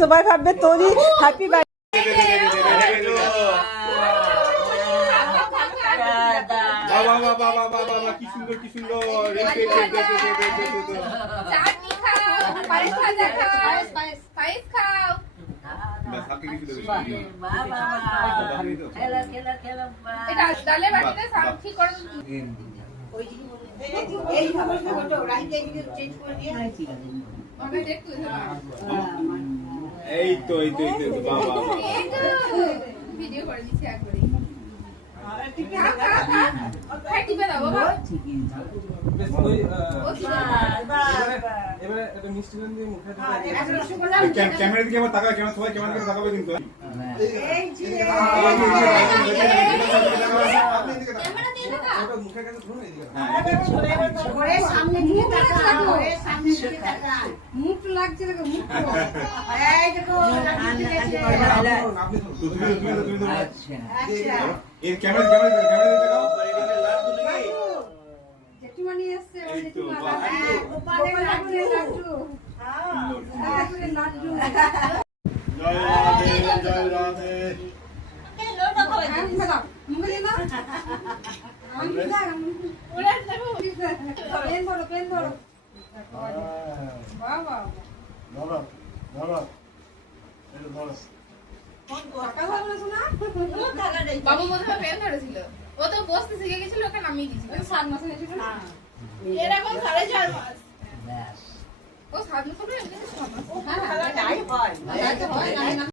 সবাই ভাববে তোরই হ্যাপি বার্থডে। কি সুন্দর কি সুন্দর। এই তো এই তো এই তো বাবা ভিডিও করে দিচ্ছি একবারে। ক্যামেরা দিকে আমার তাকাবে, ক্যামেরা সবাই ক্যামেরা দিকে তাকাবে কিন্তু। মুখ লাগছে দেখো, মুখ জেঠুমানি আসছে, লাড্ডু। জয় রাধে জয় রাধে। বাবু মনে হয় পেন ধরেছিল, ও তো বসতে শিখে গেছিল, ওকে নামিয়ে দিয়েছিল। 7 মাস হয়েছিল, এরকম 4.5 মাস। ও 7 মাস হলো, 6 মাস।